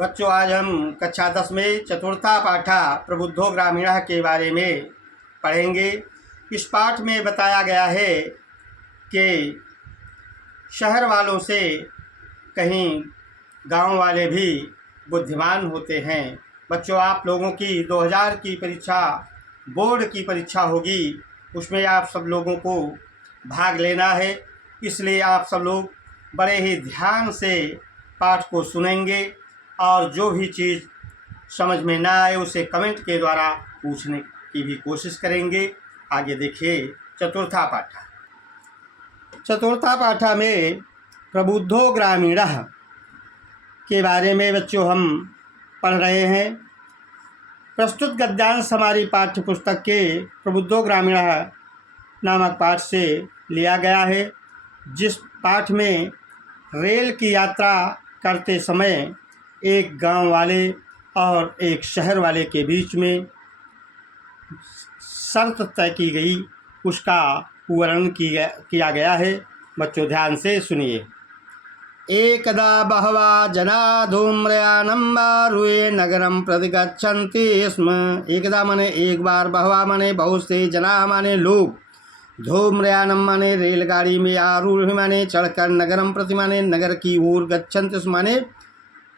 बच्चों, आज हम कक्षा 10 में चतुर्था पाठा प्रबुद्धो ग्रामीणः के बारे में पढ़ेंगे। इस पाठ में बताया गया है कि शहर वालों से कहीं गांव वाले भी बुद्धिमान होते हैं। बच्चों, आप लोगों की 2000 की परीक्षा बोर्ड की परीक्षा होगी, उसमें आप सब लोगों को भाग लेना है। इसलिए आप सब लोग बड़े ही ध्यान से पाठ को सुनेंगे और जो भी चीज़ समझ में ना आए उसे कमेंट के द्वारा पूछने की भी कोशिश करेंगे। आगे देखिए चतुर्था पाठा। चतुर्था पाठा में प्रबुद्धो ग्रामीणः के बारे में बच्चों हम पढ़ रहे हैं। प्रस्तुत गद्यांश हमारी पाठ्य पुस्तक के प्रबुद्धो ग्रामीणः नामक पाठ से लिया गया है, जिस पाठ में रेल की यात्रा करते समय एक गांव वाले और एक शहर वाले के बीच में शर्त तय की गई, उसका वर्णन किया गया है। बच्चों ध्यान से सुनिए। एकदा बहवा जना धूम्रयानम् आरुह्य नगरं प्रति गच्छन्ति स्म। एकदा माने एक बार, बहवा माने बहुत से, जना माने लोग, धूम्रयानम माने रेलगाड़ी में, आरूढ़ माने चढ़कर, नगरम प्रति माने नगर की ओर, गच्छन्ति माने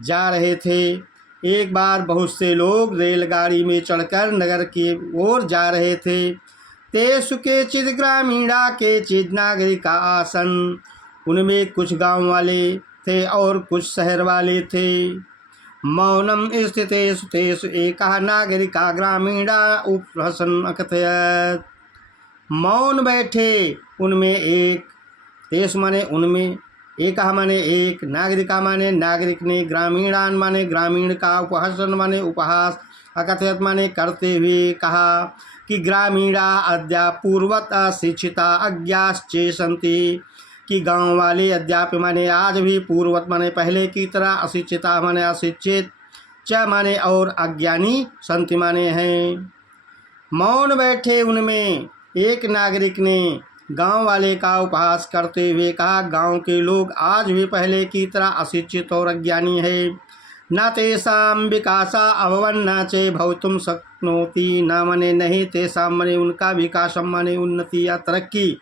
जा रहे थे। एक बार बहुत से लोग रेलगाड़ी में चढ़कर नगर की ओर जा रहे थे। तेषु केचित् ग्रामीणा केचित् नागरिका आसन्। उनमें कुछ गांव वाले थे और कुछ शहर वाले थे। मौनम स्थितेषु तेषु एकः नागरिका ग्रामीणा उपहसन् अकथयत्। मौन बैठे उनमें एक, तेषु माने उनमें, एकः माने एक, नागरिका माने नागरिक ने, ग्रामीणान माने ग्रामीण का, उपहसन माने उपहास, अकथयत माने करते हुए कहा कि ग्रामीणा अद्या पूर्वत अशिक्षिता अज्ञाश्चे सन्ति। कि गांव वाले अद्याप माने आज भी, पूर्वत माने पहले की तरह, अशिक्षिता माने अशिक्षित, च माने और अज्ञानी, संति माने हैं। मौन बैठे उनमें एक नागरिक ने गांव वाले का उपहास करते हुए कहा, गांव के लोग आज भी पहले की तरह अशिक्षित और अज्ञानी है। न तेषां विकासा अभवन् न चे भवितुं शक्नोति। न माने नहीं, तेषां माने उनका, विकासम माने उन्नति या तरक्की,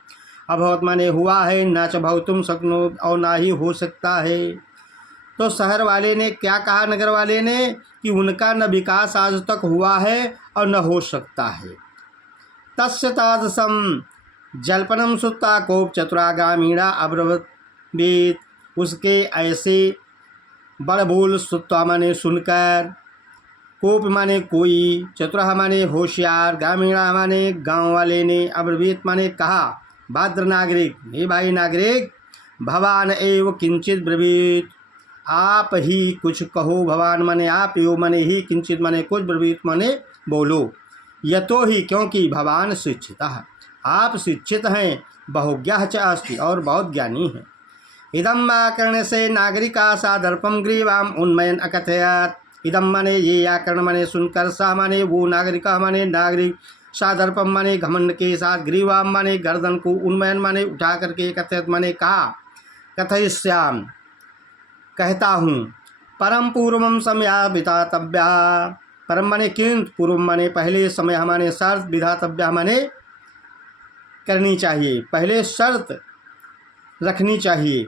अभवत माने हुआ है, न च भवितुं शक्नो और ना ही हो सकता है। तो शहर वाले ने क्या कहा, नगर वाले ने, कि उनका न विकास आज तक हुआ है और न हो सकता है। तस्य तादृशं जल्पनम सुत्ता कोप चतुरा ग्रामीणा अब्रवीत। उसके ऐसे बड़बोल, सुत्ता माने सुनकर, कोप माने कोई, चतुरा माने होशियार, ग्रामीणा माने गांव वाले ने, अब्रवीत माने कहा, भद्र नागरिक, हे भाई नागरिक, भवान एव किंचित ब्रवीत, आप ही कुछ कहो। भवान माने आप, यो माने ही, किंचित माने कुछ, ब्रवीत माने बोलो। यतो ही क्योंकि, भवान शिक्षित, आप शिक्षित हैं, बहुज्ञः च अस्ति और बहुत ज्ञानी हैं। इदम व्याकरण से नागरिका सादर्पम ग्रीवाम उन्मयन अकथयत। इदम माने ये, व्याकरण माने सुनकर, सा माने वो, नागरिका माने नागरिक, सादर्पम माने घमंड के साथ, ग्रीवाम माने गर्दन को, उन्मयन माने उठा करके, कथयत माने कहा, कथयिष्याम कहता हूँ, परम पूर्वम समया विधातव्या। परम माने किंतु, पूर्व माने पहले, समय हमारे शर्त, विधातव्या माने करनी चाहिए, पहले शर्त रखनी चाहिए।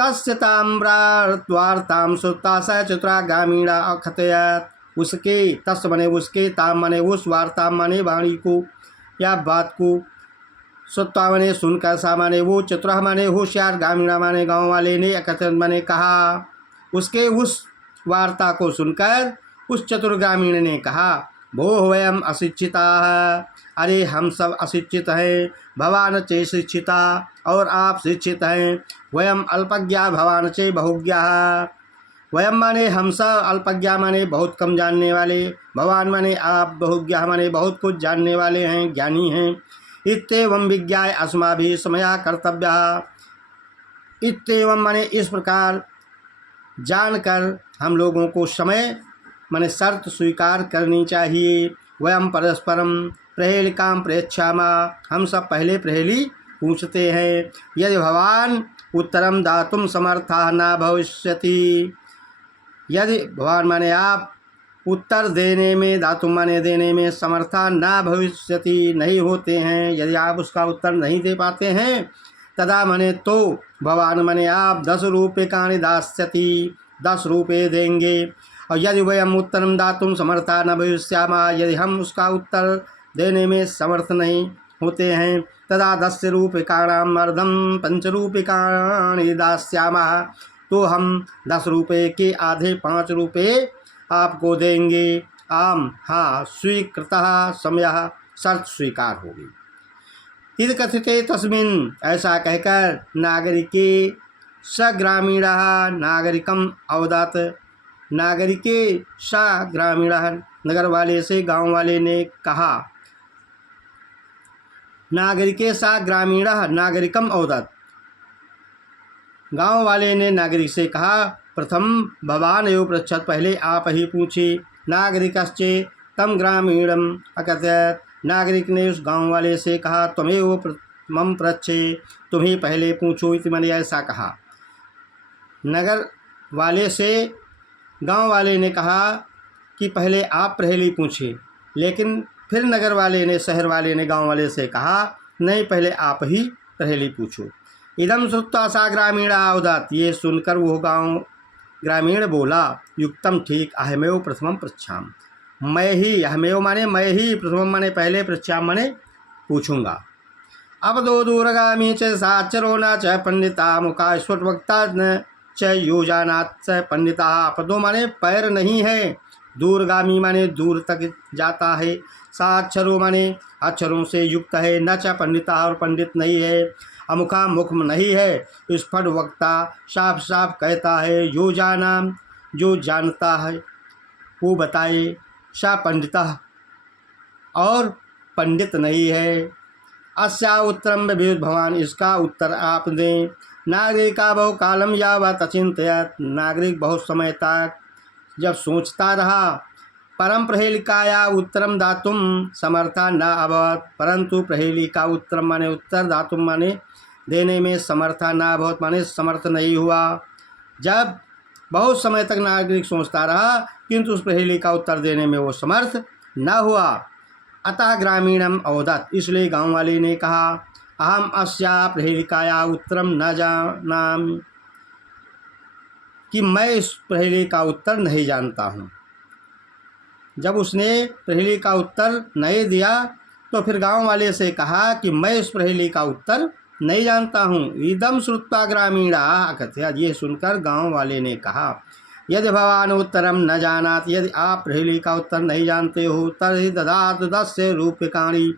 तस्य ताम्रार्ताम सुत्ता स चतुरा ग्रामीणा अकथयत। उसके, तस् माने उसके, ताम माने उस, वार्ता माने वाणी को या बात को, सुत्ता माने सुनकर, सा माने वो, चतुरा माने होशियार, ग्रामीणा माने गांव वाले ने, अकथयत माने कहा। उसके उस वार्ता को सुनकर उस चतुर ग्रामीण ने कहा, भो वयम अशिक्षिता, अरे हम सब अशिक्षित हैं, भवान चे शिक्षिता और आप शिक्षित हैं, वयम अल्पज्ञा भवान चे बहुज्ञा। वयम माने हम सब, अल्पज्ञा माने बहुत कम जानने वाले, भवान माने आप, बहुज्ञा माने बहुत कुछ जानने वाले हैं, ज्ञानी हैं। इत्येवं विज्ञाय अस्माभिः समया कर्तव्यः। इत्येवं माने इस प्रकार जानकर हम लोगों को समय माने शर्त स्वीकार करनी चाहिए। वयम परस्परम प्रहेलिकाम प्रेक्षामा, हम सब पहले प्रहेली पूछते हैं। यदि भवान उत्तरम दातुम समर्था न भविष्यति, यदि भवान माने आप उत्तर देने में, धातुम माने देने में समर्था न भविष्यति नहीं होते हैं, यदि आप उसका उत्तर नहीं दे पाते हैं, तदा माने तो भवान माने आप 10 रूप्यकाणि दास्यति, 10 रुपये देंगे। और यदि वयम उत्तरम दातुम समर्था न भविष्यामः, यदि हम उसका उत्तर देने में समर्थ नहीं होते हैं, तदा 10 रूप्यकाणाम अर्धम 5 रूप्यकाणि दास्यामः, तो हम 10 रुपये के आधे 5 रुपये आपको देंगे। आम, हाँ, स्वीकृतः समयः, शर्त स्वीकार होगी। इद कथिते तस्मिन्, ऐसा कहकर नागरिके स ग्रामीणः नागरिकम अवदत्, नागरिके स ग्रामीणः, नगर वाले से गांव वाले ने कहा। नागरिके स ग्रामीणः नागरिकम अवदत्, गांव वाले ने नागरिक से कहा। प्रथम भवान एव पृच्छत्, पहले आप ही पूछे। नागरिकश्चे तम ग्रामीणम अकथयत्, नागरिक ने उस गांव वाले से कहा। त्वमेव प्रथमं पृच्छे, तुम्ही पहले पूछो, इति मैंने ऐसा कहा। नगर वाले से गांव वाले ने कहा कि पहले आप पहली पूछे, लेकिन फिर नगर वाले ने, शहर वाले ने गांव वाले से कहा नहीं, पहले आप ही पहली पूछो। इदम श्रुत्वा सा ग्रामीण अवदत्, ये सुनकर वो गांव ग्रामीण बोला। युक्तम, ठीक, अहमेव प्रथमं पृच्छाम, मैं ही, अहमेव माने मैं ही, प्रथमम माने पहले, पृच्छाम माने पूछूंगा। अब दो दूरगामी च साचरो न च पंडिता मुखा स्वटवक्ता न च योजानात् च पंडिता। अपदो माने पैर नहीं है, दूरगामी माने दूर तक जाता है, साक्षरो माने अक्षरों से युक्त है, न च पंडिता और पंडित नहीं है, अमुखा मुख नहीं है, स्फट वक्ता साफ साफ कहता है, यो जाना जो जानता है वो बताए, सा पंडिता और पंडित नहीं है। अस्या उत्तरम विविध भवान, इसका उत्तर आप दें। नागरिका बहु कालम यावत् अचिंत्यत, नागरिक बहुत समय तक जब सोचता रहा। परम प्रहेलिकाया उत्तरम दातुम समर्था न अभवत्, परंतु प्रहेलिका उत्तरम माने उत्तर, दातुम माने देने में समर्था न अभवत् माने समर्थ नहीं हुआ। जब बहुत समय तक नागरिक सोचता रहा, किंतु उस प्रहेली का उत्तर देने में वो समर्थ न हुआ। अतः ग्रामीणम अवदत्, इसलिए गांव वाले ने कहा। अहम अस्या प्रहेलिकाया उत्तरम न जानामि, कि मैं इस प्रहेली का उत्तर नहीं जानता हूँ। जब उसने प्रहेली का उत्तर नहीं दिया, तो फिर गांव वाले से कहा कि मैं इस प्रहेली का उत्तर नहीं जानता हूँ। इदम श्रुत्वा ग्रामीणा अकथयत्, ये सुनकर गांव वाले ने कहा। यदि भवान उत्तरम न जानात, यदि आप प्रहेली का उत्तर नहीं जानते हो, तर्हि ददातु 10 रूप्यकाणि,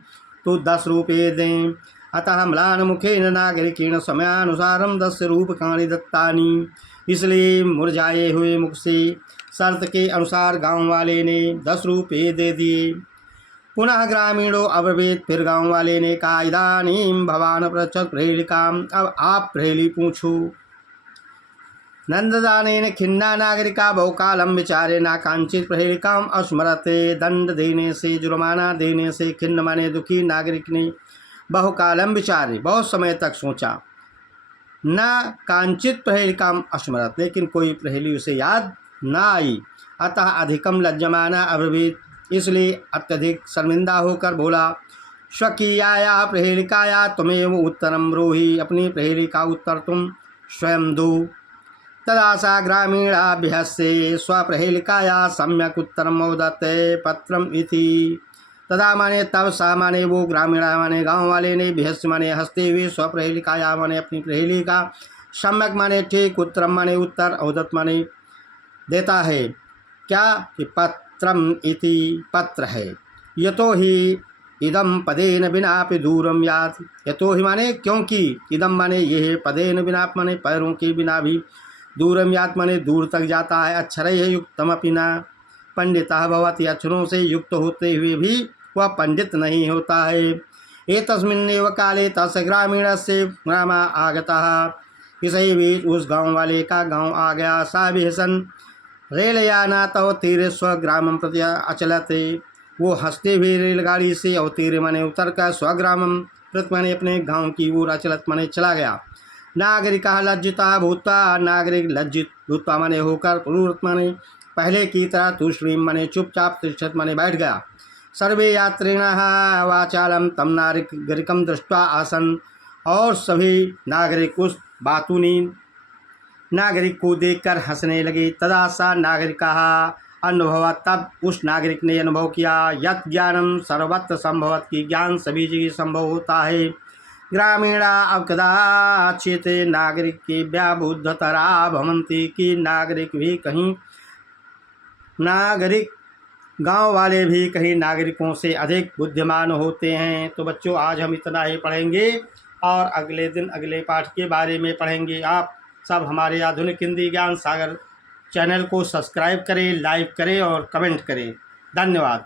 तो 10 रुपये दें। अतः म्लान मुखेन नागरिकेण समयानुसारम 10 रूप्यकाणि दत्तानि, इसलिए मुरझाए हुए मुख से शर्त के अनुसार गांव वाले ने 10 रुपये दे दिए। पुनः ग्रामीणों अब्रवीत, फिर गांव वाले ने कहा। इदानीं भवान पृच्छत् प्रहेलिकाम, अब आप प्रहेली पूछो। नंददानेन खिन्ना नागरिका बहुकालम विचारे ना कांचित प्रहेलिकाम अस्मरते, दंड देने से, जुर्माना देने से खिन्न माने दुखी नागरिक ने बहुकालम विचारे, बहुत समय तक सोचा। न कांचित प्रहेलिकाम अस्मरत, लेकिन कोई प्रहेली उसे याद न आई। अतः अधिकम लज्जमाना अब्रवीत, इसलिए अत्यधिक शर्मिंदा होकर बोला। स्वकीयाया प्रहेलिकाया तुमेव उत्तरम ब्रूहि, अपनी प्रहेली का उत्तर तुम स्वयं दो। तदा सा ग्रामीणाभ्यस्ये स्वप्रहेलिकाया सम्यक उत्तरम अवदत्ते पत्रम इति। तदा माने तब, सा माने वो, ग्रामीणा माने गांव वाले ने, बिहस्य माने हंसते हुए, स्वप्रहेलिकाया माने अपनी प्रहेली का, सम्यक माने ठीक, उत्तरम माने उत्तर, अवदत्त माने देता है। क्या कि पत्रम इति पत्र है। यतो ही इदम पदेन बिनापि दूरम यात, यतो ही माने क्योंकि, इदम माने ये, पदेन बिना माने पैरों के बिना भी, दूरम यात माने दूर तक जाता है। अक्षरैः युक्तमपि न पंडितः भवति, अक्षरों से युक्त होते हुए भी वह पंडित नहीं होता है। एतस्मिन्नेव काले तस्य ग्रामीणस्य ग्राम आगतः, इसी बीच उस गांव वाले का गांव आ गया। सा विहसन रेलयाना तव तीरे स्वग्रामं प्रति अचलत, वो हंसते हुए रेलगाड़ी से अवतीरे माने उतर कर स्वग्रामम प्रति माने अपने गांव की ओर अचलत माने चला गया। नागरिकः लज्जिता भूत्वा, नागरिक लज्जित भूत्वा माने होकर, पुरुष माने पहले की तरह, तूष्णीम माने चुपचाप, तिष्ठत माने बैठ गया। सर्वे यात्रिणः वाचालं तम नागरिकं दृष्ट्वा आसन, और सभी नागरिक उस बातूनी नागरिक को देखकर हंसने लगे। तदा सा नागरिकः अनुभव, तब उस नागरिक ने अनुभव किया, यत् ज्ञानम सर्वत्र संभवत, की ज्ञान सभी जगह संभव होता है। ग्रामीणा अब कदाचित, नागरिक की व्याबुद्धतरा भवंती, की नागरिक गांव वाले भी कहीं नागरिकों से अधिक बुद्धिमान होते हैं। तो बच्चों, आज हम इतना ही पढ़ेंगे और अगले दिन अगले पाठ के बारे में पढ़ेंगे। आप सब हमारे आधुनिक हिंदी ज्ञान सागर चैनल को सब्सक्राइब करें, लाइक करें और कमेंट करें। धन्यवाद।